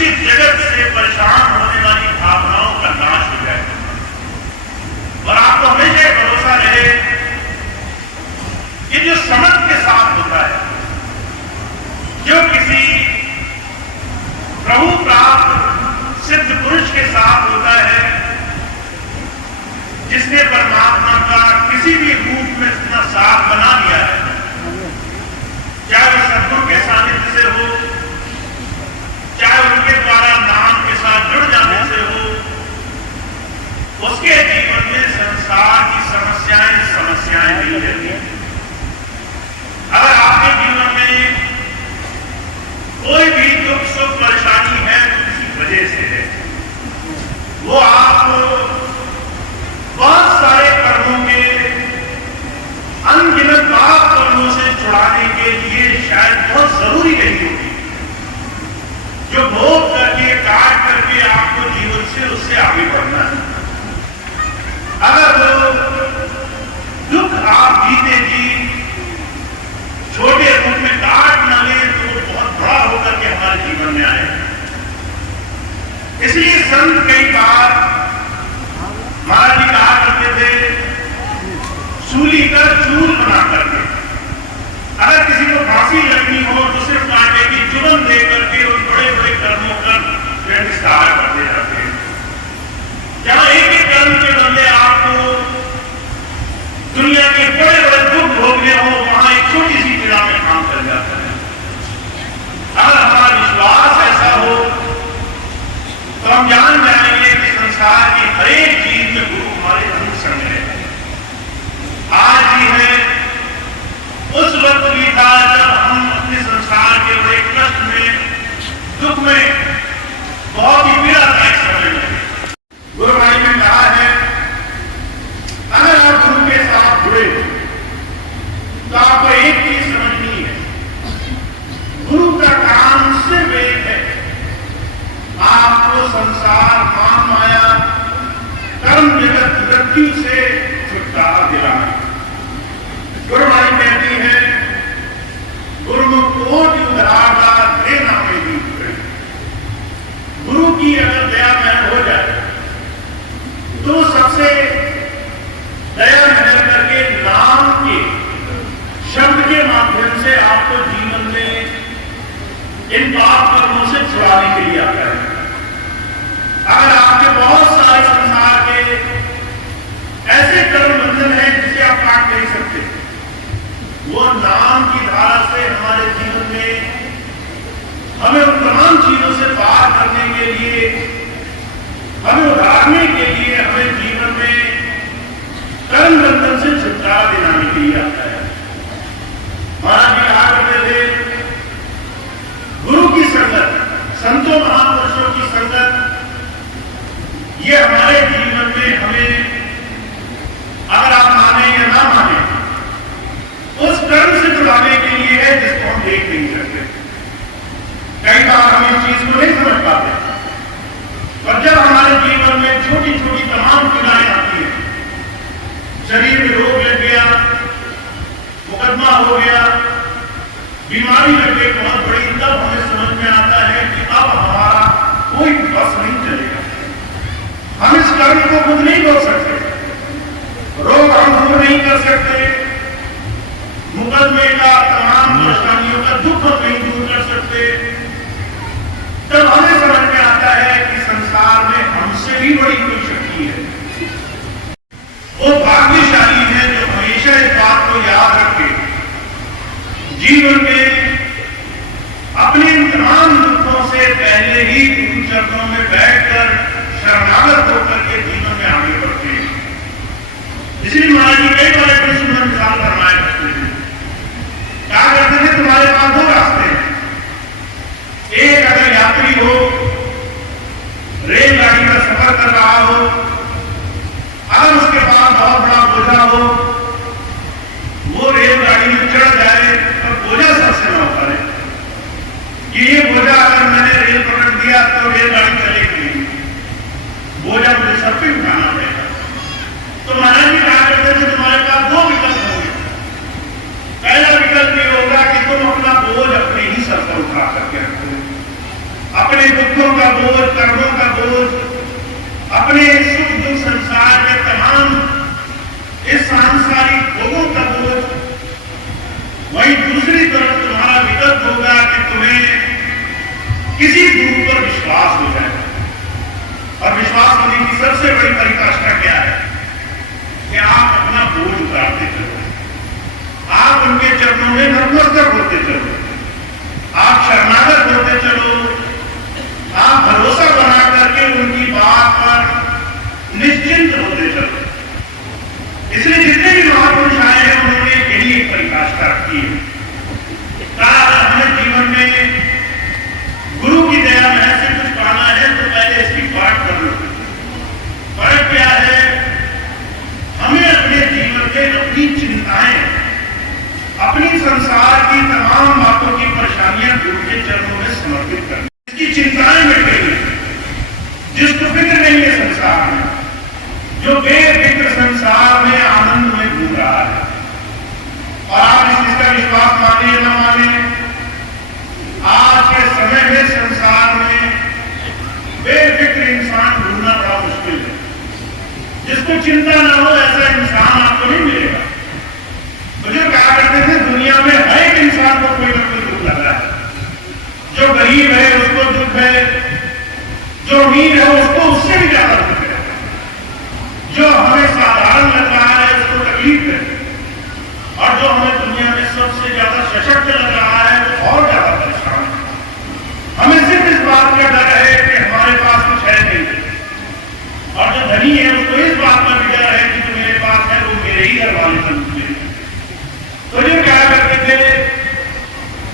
निश्चित जगत से परेशान होने वाली भावनाओं का नाश हो जाए और आपको हमेशा भरोसा रहे कि जो समझ के साथ होता है, जो किसी प्रभु प्राप्त सिद्ध पुरुष के साथ होता है, जिसने परमात्मा का किसी भी रूप में इतना साथ बना लिया है, चाहे वो सद्गुरु के सानिध्य से हो, चाहे उनके द्वारा नाम के साथ जुड़ जाने से हो, उसके जीवन में संसार की समस्याएं नहीं रहती। अगर आपके जीवन में कोई भी दुख सुख परेशानी है तो किसी वजह से है, वो आपको बहुत सारे कर्मों के अनगिनत पाप कर्मों से छुड़ाने के लिए शायद बहुत जरूरी नहीं होगी, जो भोग करके काट करके आपको जीवन से उससे आगे बढ़ना है। अगर वो दुख आप जीते जी छोटे रूप में काट न ले तो बहुत बड़ा होकर के हमारे जीवन में आए। इसलिए संत कई बार महाराज जी कहा करते थे, सूली का चूर बना करके अगर किसी को फांसी लगनी हो तो सिर्फ कांटे की जुबन दे करके उन बड़े बड़े कर्मों का विस्तार करते जाते हैं। जहां एक एक कर्म के बदले आपको दुनिया के बड़े बड़े दुख भोगने हो, वहां एक छोटी सी पीड़ा में काम कर जाता है। अगर हमारा विश्वास ऐसा हो तो हम जान जाएंगे कि संसार की हर एक चीज में गुरु हमारे अंग संग है। आज ही है, उस वक्त भी था जब हम अपने संसार के बड़े कष्ट में, दुख में, बहुत ही पीड़ादायक समय में। गुरु भाई ने कहा है, अगर आप गुरु के साथ जुड़े तो आपको एक चीज समझनी है, गुरु का काम सिर्फ एक है, आपको संसार मान माया कर्म जगत मृत्यु से छुटकारा दिलाना। गुरु भाई कहती है, गुरुमुख कोटि उधारा दे नामे दी। गुरु की अगर दया महल हो जाए तो सबसे दया महल करके नाम के शब्द के माध्यम से आपको जीवन में इन पाप कर्मों से छुड़ाने के लिए आता है। अगर आपके बहुत सारे संसार के ऐसे कर्म बंधन हैं जिसे आप काट नहीं सकते, वो नाम की धारा से हमारे जीवन में हमें उन तमाम चीजों से पार करने के लिए, हमें उधारने के लिए, हमें जीवन में कर्म बंधन से छुटकारा दिलाने के लिए आता है। महाराज जी कहा करते थे, गुरु की संगत, संतों महापुरुषों की संगत, ये हमारे जीवन में हमें, अगर आप माने या ना माने, उस कर्म से जुड़ाने के लिए है जिसको हम देख नहीं सकते। कई बार हम इस चीज को नहीं समझ पाते, और जब हमारे जीवन में छोटी छोटी तमाम पीड़ाएं आती हैं, शरीर में रोग लग गया, मुकदमा हो गया, बीमारी लग गई बहुत बड़ी, तब हमें समझ में आता है कि अब हमारा कोई बस नहीं चलेगा, हम इस कर्म को खुद नहीं रोक सकते, रोग हम दूर नहीं कर सकते, मुकदमे का तमाम परेशानियों का दुख हम नहीं दूर कर सकते। तब हमें समझ में आता है कि संसार में हमसे भी बड़ी कोई शक्ति है। वो भाग्यशाली है जो हमेशा इस बात को याद रखे, जीवन में अपने इन तमाम दुखों से पहले ही गुरु चरणों में बैठकर शरणागत होकर के जीवन में आगे बढ़ते हैं। इसलिए महाराज जी कई बार अपने सुंदर मिसाल फरमाया करते थे, क्या करते थे, तुम्हारे पास दो रास्ते हैं, एक अगर यात्री हो, रेलगाड़ी का सफर कर रहा हो, अगर उसके पास बहुत बड़ा बोझा हो, वो रेलगाड़ी में चढ़ जाए और बोझा सबसे न उतारे कि ये बोझा अगर मैंने रेल पकड़ दिया तो रेलगाड़ी चलेगी, बोझा मुझे सर पे उठाना पड़ेगा। तो महाराज जी कहा करते थे, तुम्हारे पास दो विकल्प होंगे। पहला विकल्प ये होगा कि तुम अपना बोझ अपने ही सर पर उठा करके रखो, अपने दुखों बोझ, कर्मों का बोझ, अपने सुख दुख संसार के तमाम इस सांसारिक भोगों का बोझ, वहीं दूसरी तरफ तुम्हारा विकल्प होगा कि तुम्हें किसी गुरु पर विश्वास हो जाए। और विश्वास होने की सबसे बड़ी परिभाषा क्या है कि आप अपना बोझ उतारते चलो, आप उनके चरणों में नतमस्तक होते चलो, आप शरणागत होते चलो, आप भरोसा बना करके उनकी बात पर निश्चिंत होते चलो। इसलिए जितने भी महापुरुष आए हैं उन्होंने यही एक परिभाषा की है। कहा हमें जीवन में गुरु की दया में से कुछ पाना है तो पहले इसकी बात कर लो। फर्क क्या है? हमें अपने जीवन के अपनी चिंताएं, अपनी संसार की तमाम बातों की परेशानियां गुरु के चरणों में समर्पित करनी। इसकी चिंताएं मिट गई, जिसको फिक्र नहीं है संसार में, जो बेफिक्र संसार में आनंद में घूम रहा है। और आप इसका विश्वास माने या न माने, आज के समय में संसार में बेफिक्र इंसान ढूंढना बड़ा मुश्किल है। जिसको चिंता ना हो ऐसा इंसान आपको नहीं मिलेगा। मुझे कहा करते थे दुनिया में हर एक इंसान को कोई ना कोई दुख लग रहा है। जो गरीब है उसको दुख है, जो अमीर है उसको उससे भी ज्यादा दुख है, जो हमें साधारण लग रहा है उसको तकलीफ है, और जो हमें दुनिया में सबसे ज्यादा सशक्त लग रहा है वो और ज्यादा परेशान है। हमें सिर्फ इस बात का डर है कि हमारे पास कुछ है नहीं, और जो धनी है उसको इस बात का भी डर है कि जो मेरे पास है वो मेरे ही घर वाले संत में। तो ये क्या करते थे,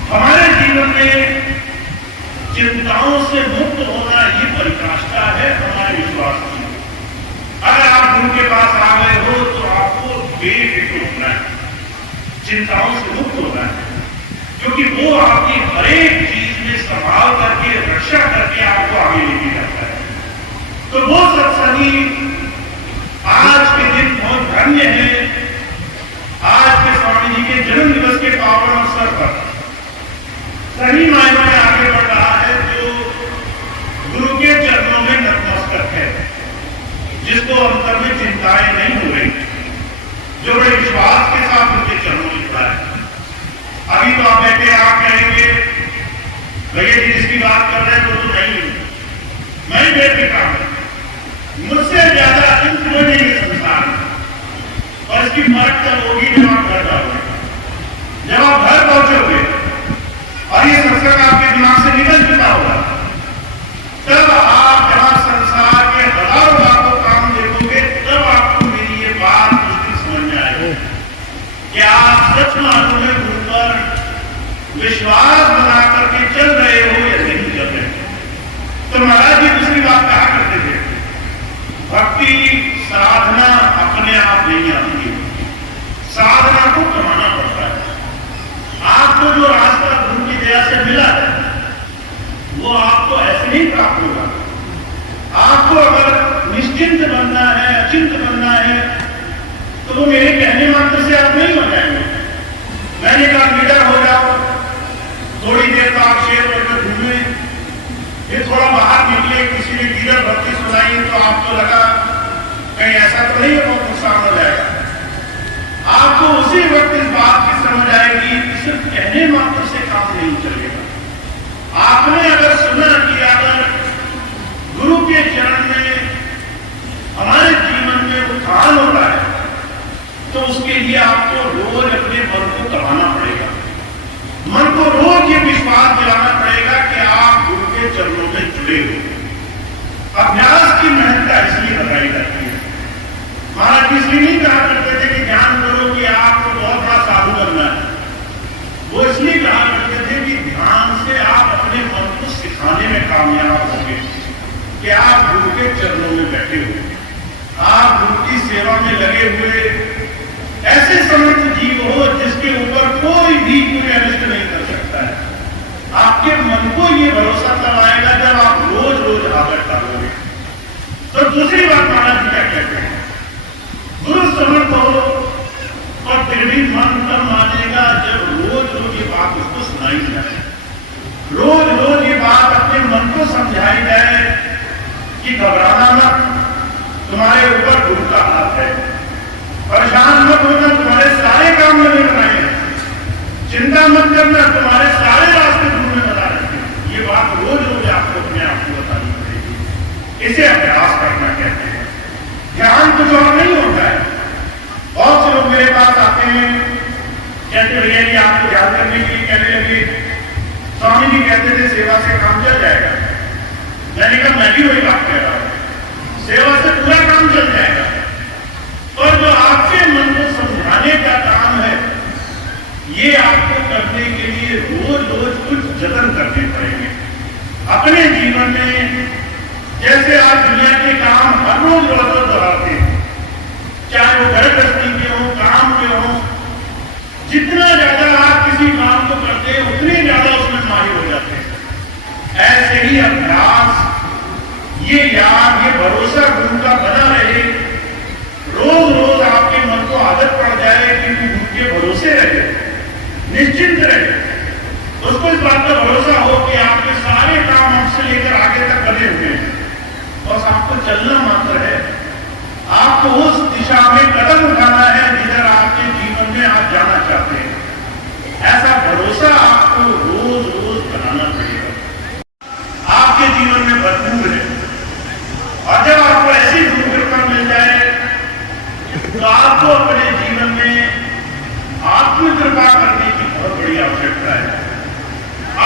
हमारे जीवन में चिंताओं से मुक्त होना ये परिकाष्ठा है हमारे विश्वास की। अगर आप गुरु के पास आ गए हो तो आपको बेफिक्र होना है, चिंताओं से मुक्त होना है, क्योंकि वो आपकी हर एक चीज में संभाल करके रक्षा करके आपको आगे लेके जाता है। तो वो सत्संगी आज के दिन बहुत धन्य है। आज के स्वामी जी के जन्म दिवस के पावन अवसर पर सही मायनों में आगे बढ़ रहा है, जो गुरु के चरणों में नतमस्तक है, जिसको अंतर में चिंताएं नहीं हो रही, जो बड़े विश्वास के साथ उनके चरणों में जुड़ा है। अभी तो आप बैठे आप कहेंगे भैया जी जिसकी बात कर रहे हैं वो तो नहीं, मैं ही बेफिक्र हूं, मुझसे ज्यादा अंत में नहीं है संसार में। और इसकी फर्क तब होगी जब आप घर जाओगे, जब आप घर पहुंचोगे और ये संस्कार आपके दिमाग से निकल चुका होगा, तब आप जहां संसार के हजारों लाखों काम देखोगे, तब आपको मेरी ये बात मुश्किल समझ में आएगी कि आप सच मानों में गुरु पर विश्वास बना करके चल रहे हो या नहीं चल रहे। तो महाराज जी दूसरी बात कहा करते थे, भक्ति साधना अपने आप नहीं आती है, साधना को कमाना पड़ता है। आपको जो रास्ता गुरु की दया से मिला है वो आपको ऐसे नहीं प्राप्त होगा। आपको अगर निश्चिंत बनना है, अचिंत बनना है, तो वो मेरे कहने मात्र से आप नहीं हो जाएंगे। मैंने कहा निडर हो जाओ, थोड़ी देर तो आप शेर बनकर घूमे, फिर थोड़ा बाहर निकले, किसी ने गिरर भक्ति सुनाई तो आपको लगा कहीं ऐसा तो नहीं है बहुत नुकसान हो जाएगा। आपको उसी वक्त इस बात की समझ आएगी कि सिर्फ कहने मात्र से काम नहीं चलेगा। आपने अगर सुना कि अगर गुरु के चरण में हमारे जीवन में उत्थान होता है तो उसके लिए आपको रोज अपने मन को दबाना पड़ेगा, मन को रोज ये विश्वास दिलाना पड़ेगा कि आप गुरु के चरणों में जुड़े हो। अभ्यास की महत्ता इसलिए बताई जाती है। महाराज इसलिए नहीं कहा करते थे कि ध्यान करो कि आपको बहुत बड़ा साधु बनना है, वो इसलिए कहा करते थे कि ध्यान से आप अपने मन को सिखाने में कामयाब होंगे कि आप गुरु के चरणों में बैठे हो, आप गुरु की सेवा में लगे हुए ऐसे समर्थ जीव हो जिसके ऊपर कोई भी कोई अनिष्ट नहीं कर सकता है। आपके मन को ये भरोसा तब आएगा जब आप रोज रोज आदत डालोगे। तो दूसरी बात महाराज जी क्या कहते हैं, गुरु समर्थ हो और फिर भी मन तब मानेगा जब रोज रोज ये बात उसको सुनाई जाए, रोज रोज ये बात अपने मन को समझाई जाए कि घबराना मत, तुम्हारे ऊपर गुरु का हाथ है। परेशान मत होना, तुम्हारे सारे काम मैंने बनाए हैं। चिंता मत करना, तुम्हारे सारे रास्ते गुरु ने बता रखे हैं। ये बात रोज रोज आपको अपने आप को बतानी पड़ेगी। इसे अभ्यास करना कहते हैं। ध्यान कुछ और नहीं होता है। बहुत से लोग मेरे पास आते हैं, कहते भैया जी आपको ध्यान करने के लिए कहने लगे, स्वामी जी कहते थे सेवा से काम चल जाएगा। मैंने कहा मैं भी वही बात कह रहा हूं, सेवा से पूरा काम चल जाएगा, और जो आपके मन को समझाने का काम है ये आपको करने के लिए रोज रोज कुछ जतन करने पड़ेंगे अपने जीवन में। जैसे आप दुनिया के काम हर रोज रोज दोहराते हैं, चाहे वो घर गृहस्थी के हों, काम के हों, जितना ज्यादा आप किसी काम को करते हैं उतने ज्यादा उसमें माहिर हो जाते हैं। ऐसे ही अभ्यास, ये याद, ये भरोसा गुरु का बना रहे, रोज रोज आपके मन को आदत पड़ जाए कि गुरु के भरोसे रहे, निश्चिंत रहे, उसको इस बात का भरोसा हो कि आपके सारे काम हमसे लेकर आगे तक बने हुए हैं, बस आपको चलना मात्र है। आपको उस दिशा में कदम उठाना है जिधर आपके जीवन में आप जाना चाहते हैं। ऐसा भरोसा आपको रोज रोज बनाना पड़ेगा। आपके जीवन में भरपूर है, और जब आपको ऐसी गुरु कृपा मिल जाए तो आपको अपने जीवन में आत्म कृपा करने की बहुत बड़ी आवश्यकता है।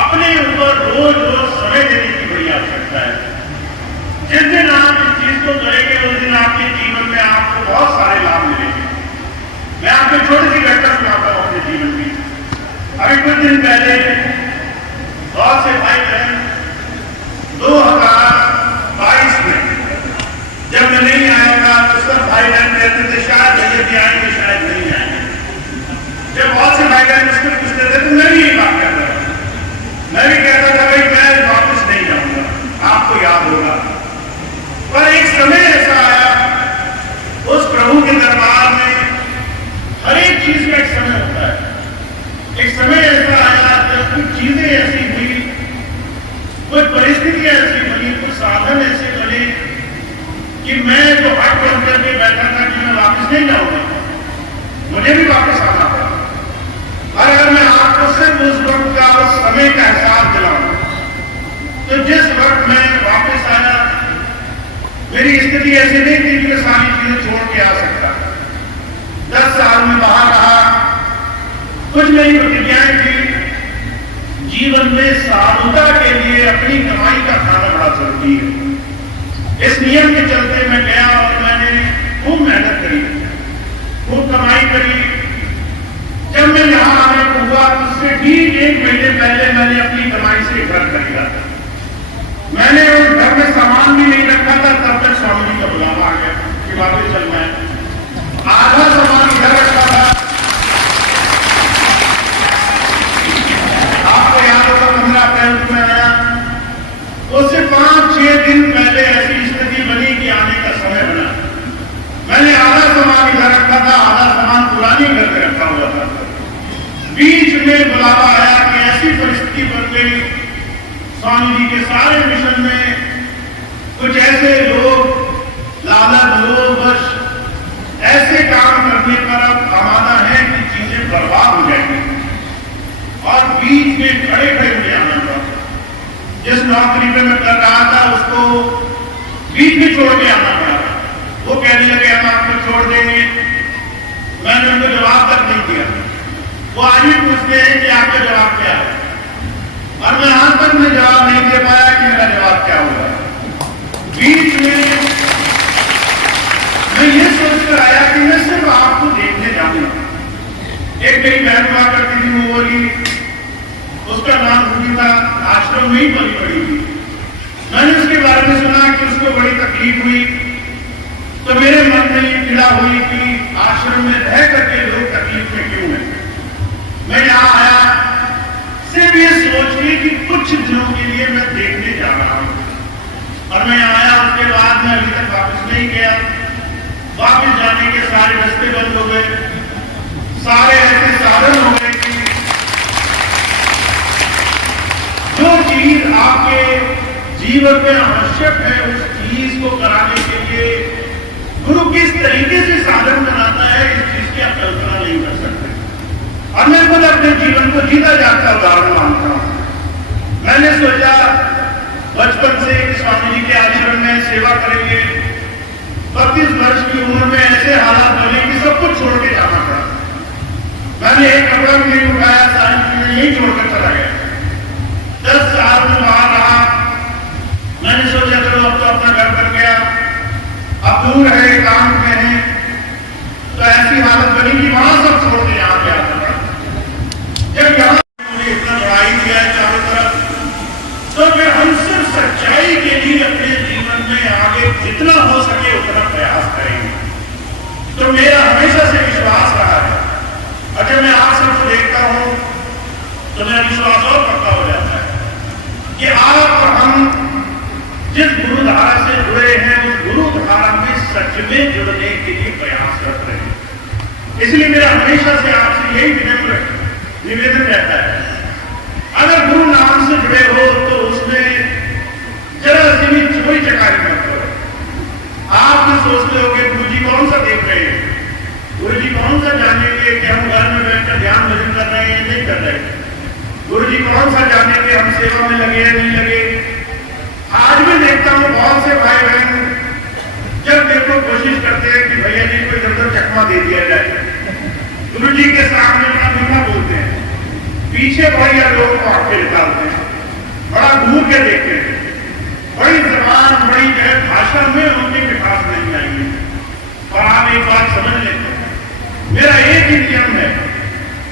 अपने ऊपर रोज रोज समय देने की बड़ी आवश्यकता है। जिस दिन आप इस चीज को करेंगे उस दिन आपके जीवन में आपको बहुत सारे लाभ मिलेंगे। मैं आपको छोटी सी घटना सुनाता हूं अपने जीवन की। अभी कुछ दिन पहले बहुत से भाई बहन 2022 में जब मैं नहीं आएगा तो सब भाई बहन कहते थे शायद भैया भी आएंगे, शायद नहीं आएंगे। जब बहुत से भाई बहन मुझसे पूछते थे तो मैं भी यही बात करता था। मैं भी कहता था भाई मैं वापस नहीं जाऊंगा, आपको याद होगा। पर एक समय ऐसा आया उस प्रभु के दरबार में, हर एक चीज का एक समय होता है। एक समय ऐसा आया जब कुछ चीजें ऐसी हुई, कुछ परिस्थितियां ऐसी बनी, कुछ साधन ऐसे बने कि मैं तो हाथ बंद करके बैठा था कि मैं वापस नहीं जाऊंगा, मुझे भी वापस आना पड़ा। और अगर मैं आपको सिर्फ उस वक्त का, उस समय का एहसास दिलाऊं तो जिस वक्त मैं वापस आया मेरी स्थिति ऐसी नहीं थी कि मैं सारी चीजें छोड़ के आ सकता। 10 साल में बाहर रहा, कुछ मेरी प्रतिज्ञाएं थी। जीवन में साधुता के लिए अपनी कमाई का खाना बड़ा जरूरी है। इस नियम के चलते मैं गया और मैंने खूब मेहनत करी, खूब कमाई करी। जब मैं यहां आने को हुआ तो उससे ठीक 1 महीने पहले मैंने अपनी कमाई से घर खरीदा था। मैंने उस घर में सामान भी नहीं रखा था, तब तक स्वामी जी का बुलावा आ गया कि वापस चलना है। आधा सामान इधर रखा था। आपको याद होगा 15 अप्रैल को मैं आया, उससे 5-6 दिन पहले ऐसी स्थिति बनी कि आने का समय बना। मैंने आधा सामान इधर रखा था, आधा सामान पुरानी घर में रखा हुआ था। बीच में बुलावा आया कि ऐसी परिस्थिति बन गई, स्वामी जी के सारे मिशन में कुछ ऐसे लोग लालच लोभवश ऐसे काम करने पर अब आमादा है कि चीजें बर्बाद हो जाएंगी, और बीच में खड़े खड़े मुझे आना पड़ा। जिस नौकरी पे मैं कर रहा था उसको बीच में छोड़ के आना पड़ा। वो कहने लगे हम आपको छोड़ देंगे। मैंने उनको जवाब तक नहीं दिया। वो आज भी पूछते हैं कि आपका जवाब क्या है, और मैं आज तक मैं जवाब नहीं दे पाया कि मेरा जवाब क्या होगा। बीच में मैं ये सोचकर आया कि मैं सिर्फ आपको देखने जाऊंगा। एक मेरी बहन हुआ करती थी, वो बोली, उसका नाम रूबी था, आश्रम में ही पली पड़ी थी। मैंने उसके बारे में सुना कि उसको बड़ी तकलीफ हुई, तो मेरे मन में ये पीड़ा हुई कि आश्रम में रह करके लोग तकलीफ में क्यों हैं। मैं यहां आया सिर्फ ये सोच के कि कुछ दिनों के लिए मैं देखने जा रहा हूं, और मैं आया। उसके बाद मैं अभी तक वापस नहीं गया। वापस जाने के सारे रास्ते बंद हो गए, सारे ऐसे साधन हो गए कि जो चीज आपके जीवन में आवश्यक है उस चीज को कराने के लिए गुरु किस तरीके से साधन बनाता है, इस चीज की आप कल्पना नहीं कर सकते। और मैं खुद अपने जीवन को जीता जाता उदाहरण मानता हूं। मैंने सोचा बचपन से स्वामी जी के आश्रम में सेवा करेंगे, 32 वर्ष की उम्र में ऐसे हालात बने कि सब कुछ छोड़ के जाना पड़ा। मैंने एक कपड़ा भी नहीं उठाया, सारी चीजें यही छोड़कर चला गया। 10 साल में बाहर रहा। मैंने सोचा चलो अब तो अपना घर बन गया, अब दूर है, काम में है, तो ऐसी हालत बनी कि वहां सब छोड़ के यहाँ पे आता था। जब यहाँ मुझे इतना लड़ाई दिया है चारों तरफ, तो फिर हम सिर्फ सच्चाई के लिए अपने जीवन में आगे जितना हो सके उतना प्रयास करेंगे। तो मेरा हमेशा से विश्वास रहा है, और जब मैं आप सबको देखता हूं तो मेरा विश्वास और पक्का हो जाता है कि आप और हम जिस गुरु धारा से जुड़े हैं उस गुरु धारा में सच में जुड़ने के लिए प्रयास कर रहे हैं। इसलिए मेरा हमेशा से आपसे यही निवेदन रहता है, अगर गुरु नाम से जुड़े हो तो उसमें जरा सी भी चोरी चकारी मत करो। आप भी सोचते हो कि गुरु जी कौन सा देख रहे हैं, गुरु जी कौन सा जानेंगे कि हम घर में बैठकर ध्यान भजन कर रहे हैं नहीं कर रहे। गुरु जी कौन सा जानेंगे हम सेवा में लगे हैं नहीं लगे। आज भी देखता हूं बहुत से भाई बहन जब देखो कोशिश करते हैं कि भैया जी को इधर उधर चकमा दे दिया जाए, गुरु जी के सामने अपना मीठा बोलते हैं, पीछे भैया लोग को आंखें निकालते हैं, बड़ा दूर के देखते हैं, बड़ी जबान बड़ी जो है भाषा में उनकी मिठास नहीं आएगी। और आप एक बात समझ लेते हैं, मेरा एक ही नियम है,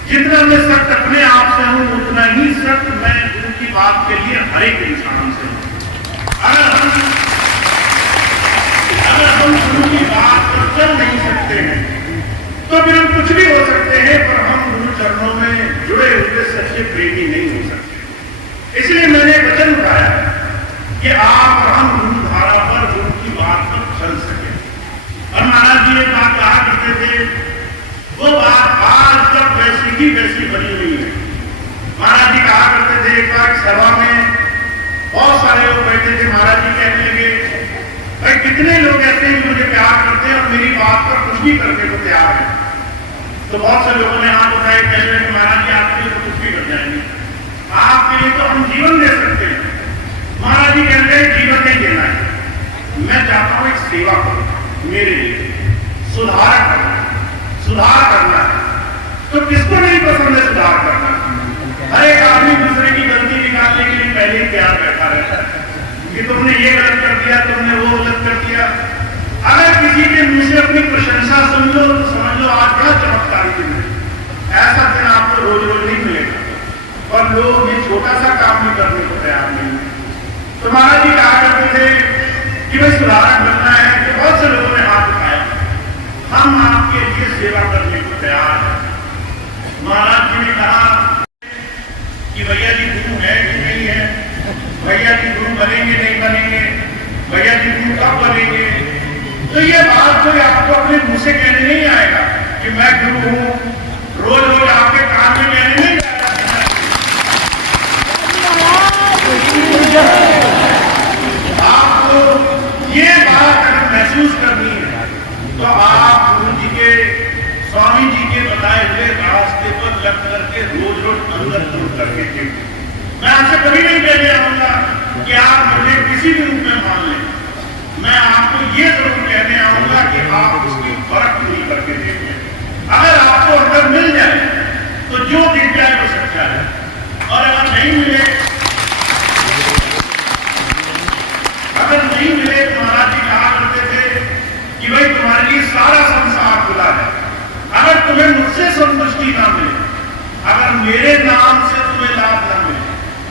जितना मैं सख्त अपने आप से हूं उतना ही सख्त मैं गुरु की बात के लिए हर एक इंसान से हूं। अगर हम गुरु की बात पर चल नहीं सकते हैं तो फिर हम कुछ भी हो सकते हैं, पर हम गुरु चरणों में जुड़े हुए सच्चे प्रेमी नहीं हो सकते। इसलिए मैंने वचन उठाया कि आप और हम गुरु धारा पर गुरु की बात पर चल सके। और महाराज जी एक बात कहा करते थे, वो बात आज तक वैसी की वैसी बनी हुई है। महाराज जी कहा करते थे, एक बार सभा में बहुत सारे लोग बैठे थे, महाराज जी कहने लगे भाई कितने लोग ऐसे हैं मुझे प्यार करते हैं और मेरी बात पर कुछ भी करने को तैयार है। तो बहुत से लोगों ने हाथ उठाए, कह रहे कि महाराज जी आपके लिए तो कुछ भी कर जाएंगे, आपके लिए तो हम जीवन दे सकते हैं। महाराज जी कह रहे हैं जीवन नहीं देना है, मैं चाहता हूं एक सेवा करो, मेरे लिए सुधार करना है। तो किसको नहीं पसंद है सुधार करना? हर एक आदमी दूसरे की गलती निकालने के लिए पहले ही तैयार बैठा रहता है कि तुमने ये गलत कर दिया, तुमने वो गलत कर दिया। अगर किसी के मुंह से अपनी प्रशंसा सुन लो तो समझ लो आज बड़ा चमत्कारी दिन है। ऐसा दिन आपको रोज रोज नहीं मिलेगा, और लोग ये छोटा सा काम भी करने को तैयार नहीं है। तो महाराज जी कहा करते थे कि भाई सुधारक बनना है, कि बहुत से लोगों ने हाथ उठाया, हम आपके लिए सेवा करने को तैयार है। महाराज जी ने कहा कि भैया जी गुरु है कि नहीं है, भैया जी गुरु बनेंगे नहीं बनेंगे, भैया जी गुरु कब बनेंगे। तो ये बात कोई आपको अपने मुंह से कहने नहीं आएगा कि मैं गुरु हूं, रोज रोज आपके कान में कहने नहीं आएगा। आपको ये बात अगर महसूस करनी है तो आप गुरु जी के, स्वामी जी के बताए हुए रास्ते पर लग करके रोज रोज अंदर जुड़ करके देखिए। मैं आपसे कभी नहीं कहने आऊंगा कि आप मुझे किसी भी रूप में मान लें, मैं आपको ये जरूर कहने आऊंगा कि आप उसकी फर्क नहीं करके देखें। अगर आपको अंदर मिल जाए तो जो दिख जाए वो सच्चा है, और अगर नहीं मिले तो महाराज जी कहा करते थे कि भाई तुम्हारे लिए सारा संसार खुला है। अगर तुम्हें मुझसे संतुष्टि ना मिले, अगर मेरे नाम से तुम्हें लाभ ना मिले,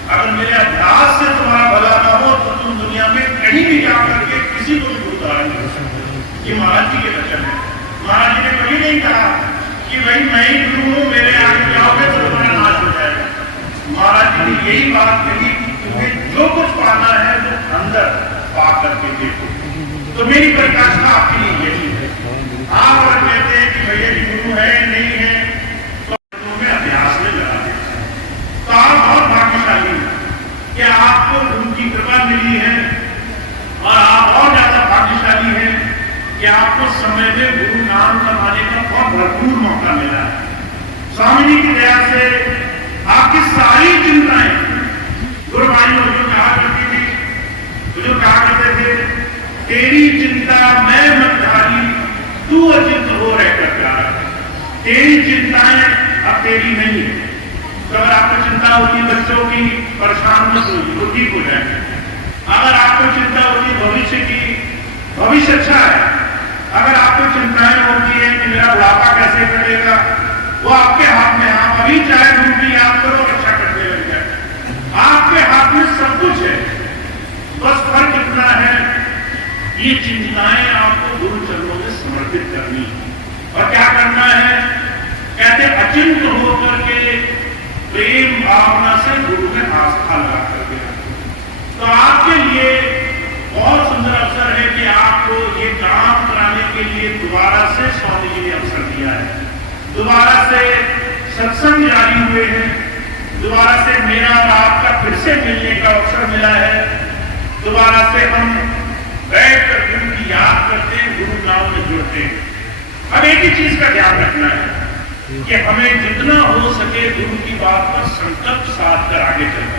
अगर मेरे अभ्यास से तुम्हारा भला ना हो, तो तुम दुनिया में कहीं भी जा करके किसी को भी गुरु धारण कर सकते। ये महाराज जी के वचन है। महाराज जी ने कभी नहीं कहा कि भाई मैं ही गुरु हूं, मेरे आगे जाओगे तो तुम्हारा नाश हो जाएगा। महाराज जी ने यही बात कही कि तुम्हें जो कुछ पाना है वो अंदर पा करके देखो। तो मेरी परिकाष्ठा आपके लिए यही है। आप अगर कहते हैं कि भैया जी गुरु है नहीं है, तो तुम्हें अभ्यास में लगा दें। तो आप बहुत भाग्यशाली हैं कि आपको गुरु की कृपा मिली है, कि आपको समय में गुरु नाम कमाने का बहुत भरपूर मौका मिला है। स्वामी जी की दया से आपकी सारी चिंताएं, गुरुवाणी जो कहा करती थी, जो कहा करते थे, तेरी चिंता मैं मत धारी, तू अचिंत हो रहकर प्यारा। तेरी चिंताएं अब तेरी नहीं है। तो अगर आपको चिंता होती है बच्चों की, परेशान मत होगी, वो ठीक हो जाएंगे। अगर आपको चिंता होती है भविष्य की, भविष्य अच्छा है। अगर आपको चिंताएं होती है कि मेरा बुढ़ापा कैसे कटेगा, वो आपके हाथ में। आप अभी चाहे ढूंढी याद करो, रक्षा करने लग जाए। आपके हाथ में सब कुछ है, बस फर्क इतना है, ये चिंताएं आपको गुरु चरणों में समर्पित करनी है। और क्या करना है, कहते अचिंत होकर के प्रेम भावना से गुरु में आस्था लगा करके। तो आपके लिए बहुत सुंदर अवसर है कि आपको ये काम कराने के लिए दोबारा से स्वामी जी ने अवसर दिया है। दोबारा से सत्संग जारी हुए हैं, दोबारा से मेरा और आपका फिर से मिलने का अवसर मिला है। दोबारा से हम बैठकर गुरु की याद करते हैं, गुरु नाम में जुड़ते हैं। अब एक ही चीज का ध्यान रखना है कि हमें जितना हो सके गुरु की बात पर संकल्प साध कर आगे चलना